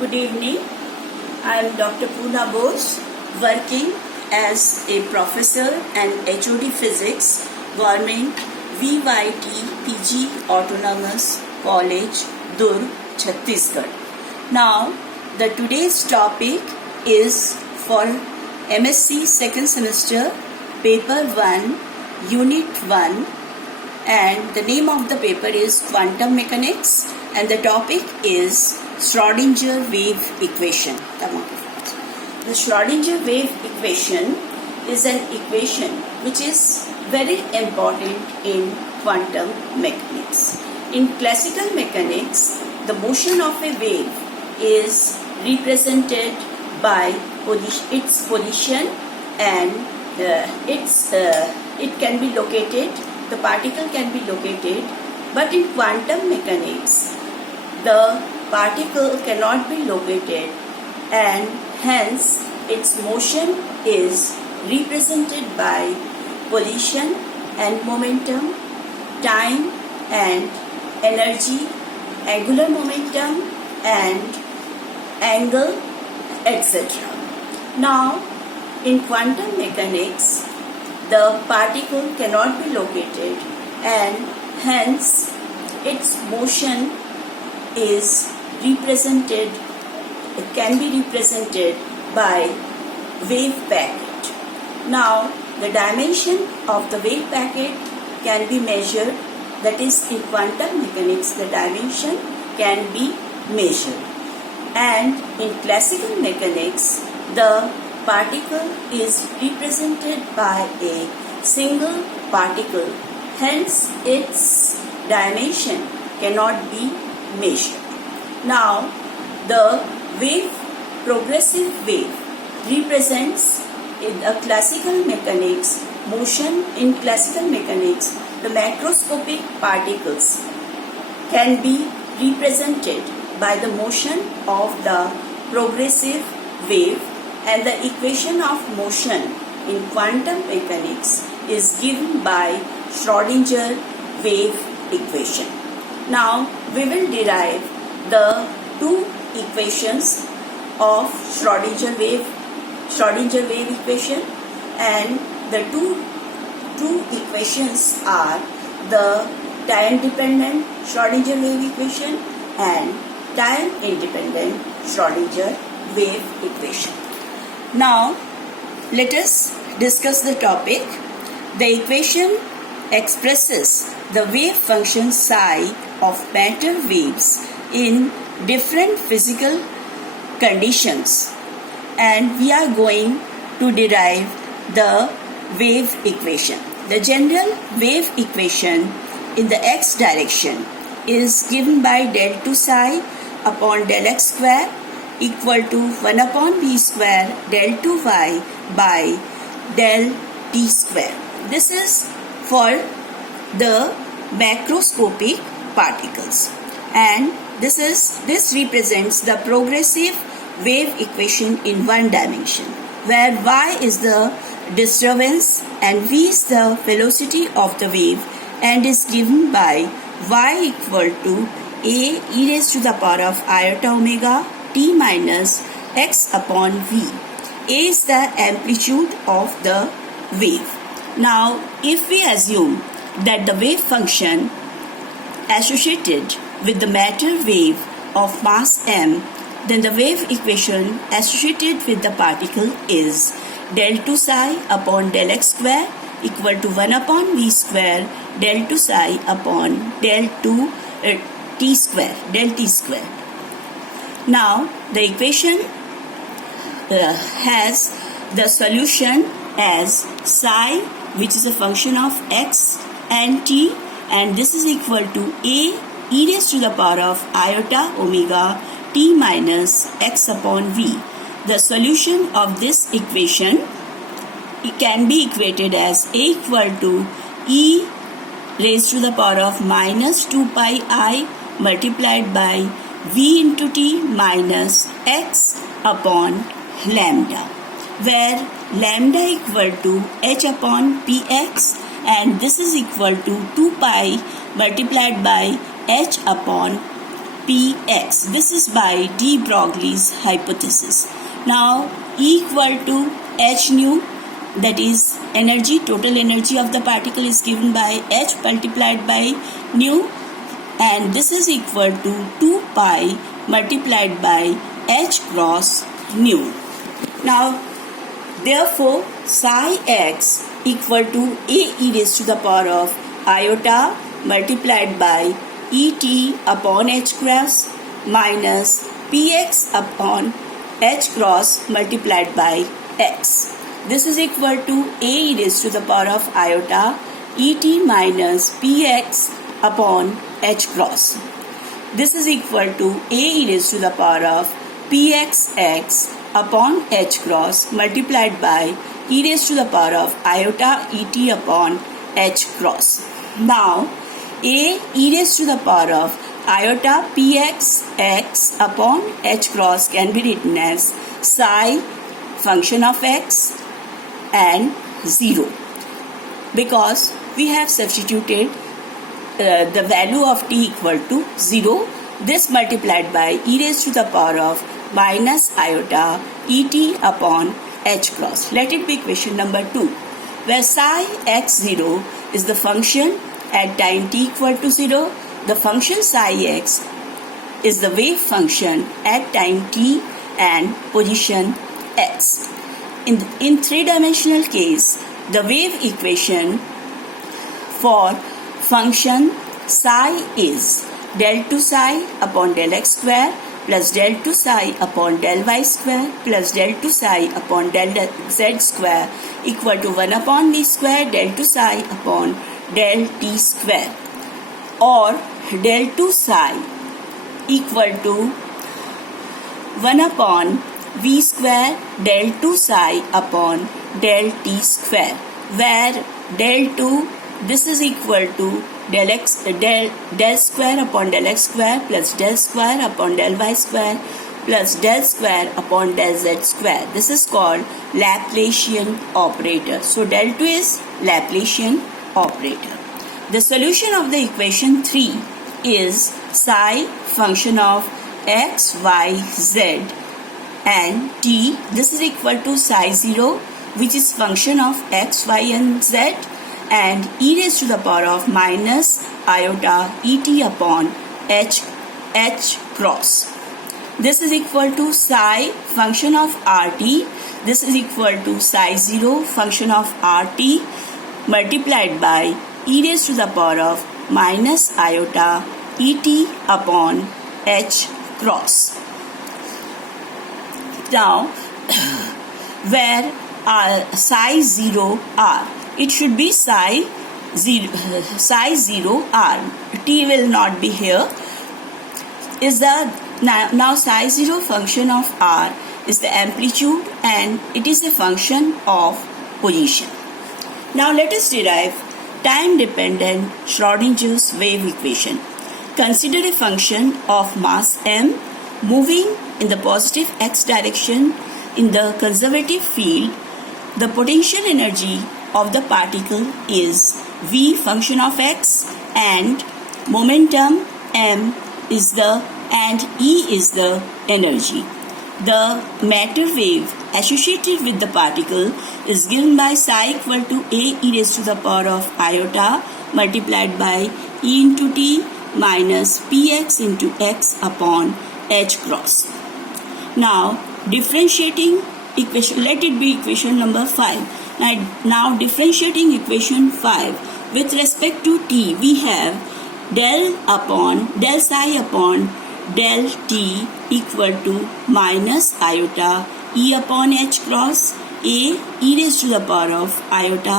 Good evening. I am Dr. Poorna Bose, working as a professor and HOD Physics, Government VYT PG Autonomous College, Durg, Chhattisgarh. Now, the today's topic is for MSc second semester, paper 1, unit 1, and the name of the paper is Quantum Mechanics, and the topic is Schrödinger wave equation. The Schrödinger wave equation is an equation which is very important in quantum mechanics. In classical mechanics, the motion of a wave is represented by its position, and it can be located, the particle can be located, but in quantum mechanics, the particle cannot be located, and hence its motion is represented by position and momentum, time and energy, angular momentum and angle, etc. Now, in quantum mechanics, the particle cannot be located, and hence its motion is represented, it can be represented by wave packet. Now, the dimension of the wave packet can be measured, that is, in quantum mechanics, the dimension can be measured. And in classical mechanics, the particle is represented by a single particle, hence its dimension cannot be measured. Now, the wave, progressive wave, represents in a classical mechanics motion. In classical mechanics, the macroscopic particles can be represented by the motion of the progressive wave, and the equation of motion in quantum mechanics is given by Schrödinger wave equation. Now, we will derive the two equations of Schrödinger wave equation, and the two equations are the time-dependent Schrödinger wave equation and time-independent Schrödinger wave equation. Now, let us discuss the topic. The equation expresses the wave function psi of matter waves in different physical conditions, and we are going to derive the wave equation. The general wave equation in the x direction is given by del 2 psi upon del x square equal to 1 upon v square del 2 y by del t square. This is for the macroscopic particles, and this represents the progressive wave equation in one dimension, where y is the disturbance and v is the velocity of the wave, and is given by y equal to a e raised to the power of iota omega t minus x upon v. A is the amplitude of the wave. Now, if we assume that the wave function associated with the matter wave of mass m, then the wave equation associated with the particle is del 2 psi upon del x square equal to 1 upon v square del 2 psi upon del t square. Now, the equation has the solution as psi, which is a function of x and t, and this is equal to a e raised to the power of iota omega t minus x upon v. The solution of this equation, it can be equated as a equal to e raised to the power of minus 2 pi I multiplied by v into t minus x upon lambda, where lambda equal to h upon px, and this is equal to 2 pi multiplied by h upon px. This is by de Broglie's hypothesis. Now E equal to h nu, that is energy, total energy of the particle is given by h multiplied by nu, and this is equal to 2 pi multiplied by h cross nu. Now therefore psi x equal to a e raised to the power of iota multiplied by et upon h cross minus px upon h cross multiplied by x. This is equal to a e raised to the power of iota et minus px upon h cross. This is equal to a e raised to the power of pxx upon h cross multiplied by e raised to the power of iota et upon h cross. Now a e raised to the power of iota pxx upon h cross can be written as psi function of x and 0, because we have substituted the value of t equal to 0. This multiplied by e raised to the power of minus iota et upon h cross. Let it be equation number 2, where psi x0 is the function at time t equal to 0. The function psi x is the wave function at time t and position x. In three-dimensional case, the wave equation for function psi is del 2 psi upon del x square plus del 2 psi upon del y square plus del 2 psi upon del z square equal to 1 upon v square del 2 psi upon del t square, or del 2 psi equal to 1 upon v square del 2 psi upon del t square, where del 2, this is equal to del square upon del x square plus del square upon del y square plus del square upon del z square. This is called Laplacian operator. So del 2 is Laplacian operator. The solution of the equation 3 is psi function of x, y, z and t. This is equal to psi 0, which is function of x, y and z, and e raised to the power of minus iota et upon h cross. This is equal to psi function of rt. This is equal to psi 0 function of rt multiplied by e raised to the power of minus iota et upon h cross. Now, where psi 0 r, it should be psi 0 r. T will not be here. Is the now psi 0 function of r is the amplitude and it is a function of position. Now let us derive time-dependent Schrodinger's wave equation. Consider a function of mass m moving in the positive x direction in the conservative field. The potential energy of the particle is v function of x and momentum m is the and e is the energy. The matter wave associated with the particle is given by psi equal to a e raised to the power of iota multiplied by e into t minus px into x upon h cross. Now differentiating equation, let it be equation number 5. Now differentiating equation 5 with respect to t, we have del psi upon del t equal to minus iota e upon h cross a e raised to the power of iota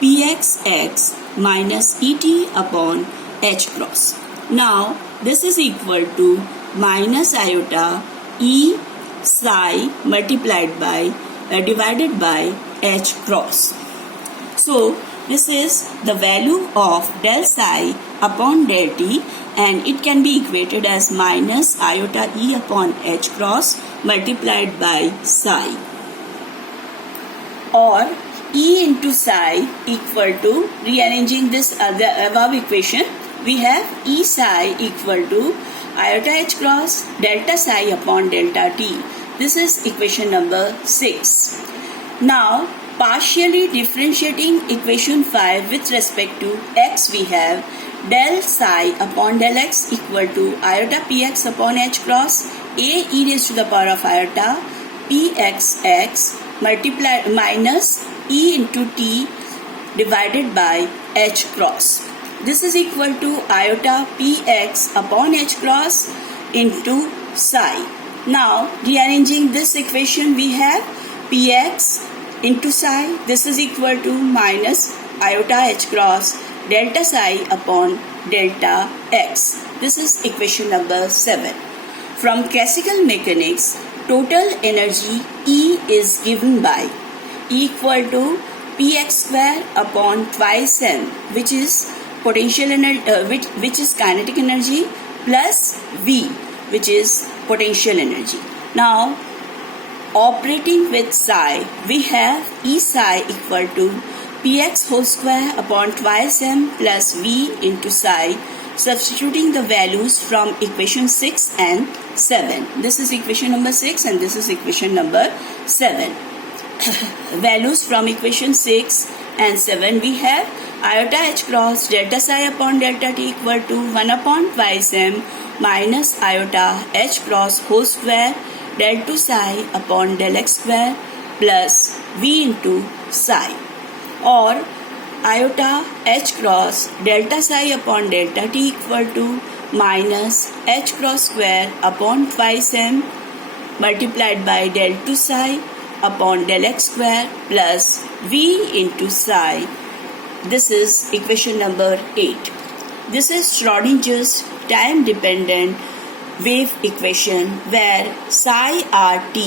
pxx minus et upon h cross. Now this is equal to minus iota e psi multiplied by divided by h cross. So this is the value of del psi upon del t, and it can be equated as minus iota e upon h cross multiplied by psi, or e into psi equal to, rearranging this the above equation, we have e psi equal to iota h cross delta psi upon delta t. This is equation number 6. Now, partially differentiating equation 5 with respect to x, we have del psi upon del x equal to iota px upon h cross a e raised to the power of iota pxx multiplied minus e into t divided by h cross. This is equal to iota px upon h cross into psi. Now, rearranging this equation, we have px into psi. This is equal to minus iota h cross delta psi upon delta x. This is equation number 7. From classical mechanics, total energy E is given by E equal to px square upon twice m, which is potential energy, which is kinetic energy, plus V, which is potential energy. Now, operating with psi, we have E psi equal to px whole square upon twice m plus V into psi, substituting the values from equation 6 and 7. This is equation number 6 and this is equation number 7. Values from equation 6 and 7, we have iota h cross delta psi upon delta t equal to 1 upon twice m minus iota h cross whole square del 2 psi upon del x square plus v into psi, or iota h cross delta psi upon delta t equal to minus h cross square upon twice m multiplied by del 2 psi upon del x square plus v into psi. This is equation number 8. This is Schrodinger's time-dependent wave equation where psi rt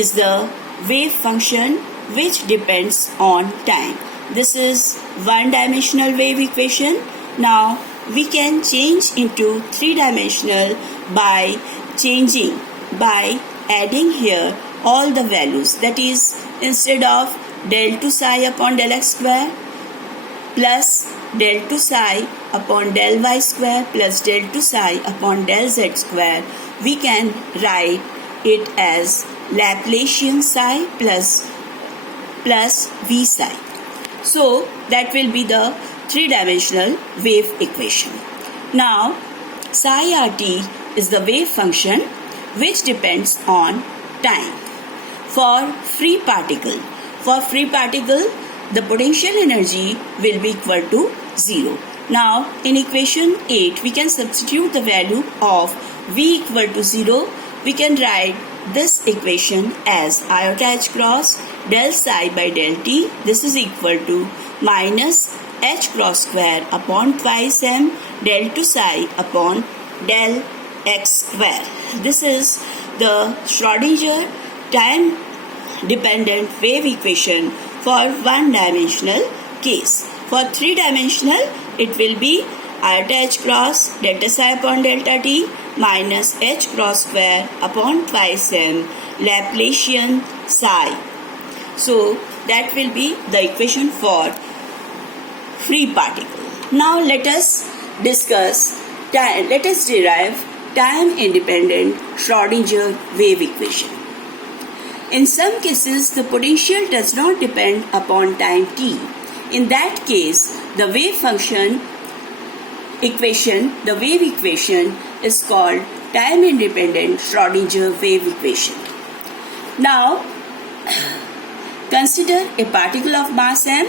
is the wave function which depends on time. This is one-dimensional wave equation. Now, we can change into three-dimensional by adding here all the values. That is, instead of del 2 psi upon del x square plus del 2 psi upon del y square plus del 2 psi upon del z square, we can write it as Laplacian psi plus v psi. So, that will be the three-dimensional wave equation. Now, psi rt is the wave function which depends on time. For free particle, the potential energy will be equal to 0. Now, in equation 8, we can substitute the value of v equal to 0. We can write this equation as iota h cross del psi by del t. This is equal to minus h cross square upon twice m del 2 psi upon del x square. This is the Schrodinger time-dependent wave equation for one-dimensional case. For three-dimensional, it will be iota h cross delta psi upon delta t minus h cross square upon twice m Laplacian psi. So, that will be the equation for free particle. Now, let us derive time-independent Schrodinger wave equation. In some cases, the potential does not depend upon time t. In that case, the wave equation is called time-independent Schrodinger wave equation. Now, consider a particle of mass m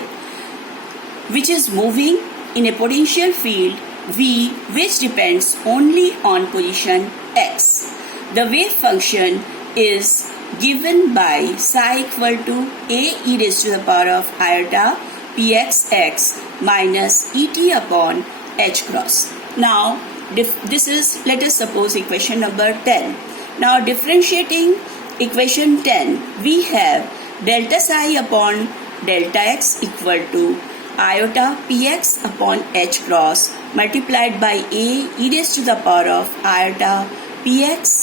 which is moving in a potential field v which depends only on position x. The wave function is given by psi equal to a e raised to the power of iota pxx minus et upon h cross. Now, this is, let us suppose, equation number 10. Now, differentiating equation 10, we have delta psi upon delta x equal to iota px upon h cross multiplied by a e raised to the power of iota px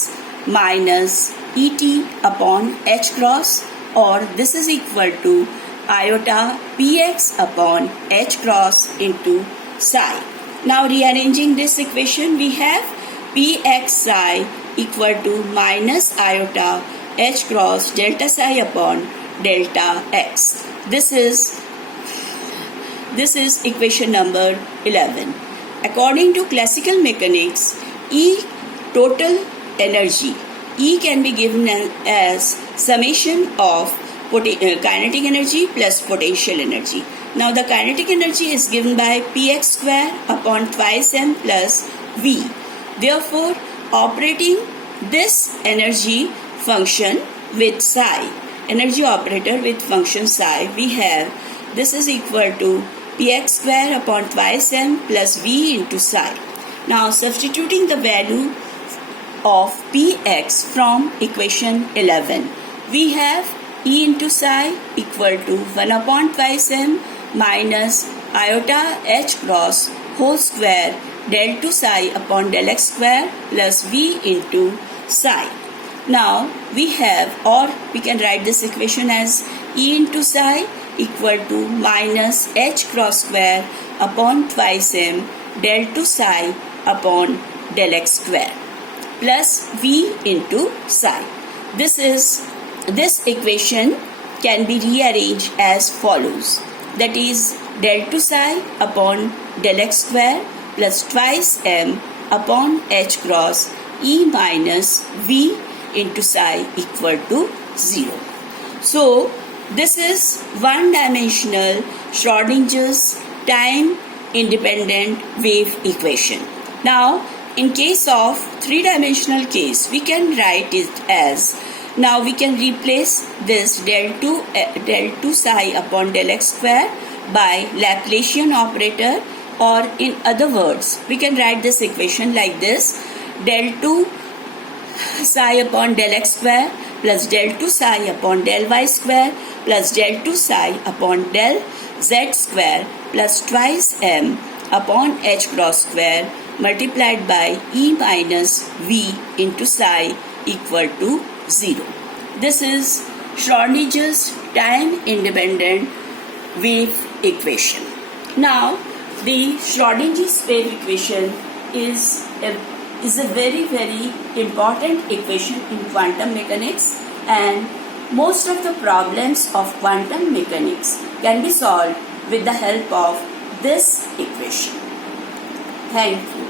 minus et upon h cross, or this is equal to iota px upon h cross into psi. Now, rearranging this equation, we have Px psi equal to minus iota h cross delta psi upon delta x. This is equation number 11. According to classical mechanics, E total energy, E can be given as summation of kinetic energy plus potential energy. Now the kinetic energy is given by Px square upon twice m plus v. Therefore, operating this energy function with psi, energy operator with function psi, we have this is equal to Px square upon twice m plus v into psi. Now substituting the value of Px from equation 11, we have E into psi equal to 1 upon twice m minus iota h cross whole square del 2 psi upon del x square plus v into psi. Now we have, or we can write this equation as E into psi equal to minus h cross square upon twice m del 2 psi upon del x square plus v into psi. This equation can be rearranged as follows. That is del 2 psi upon del x square plus twice m upon h cross E minus v into psi equal to 0. So this is one-dimensional Schrodinger's time-independent wave equation. Now, in case of three-dimensional case, we can write it as, now we can replace this del 2 psi upon del x square by Laplacian operator, or in other words, we can write this equation like this: del 2 psi upon del x square plus del 2 psi upon del y square plus del 2 psi upon del z square plus twice m upon h cross square multiplied by E minus v into psi equal to 0. This is Schrodinger's time-independent wave equation. Now, the Schrodinger's wave equation is a very, very important equation in quantum mechanics, and most of the problems of quantum mechanics can be solved with the help of this equation. Thank you.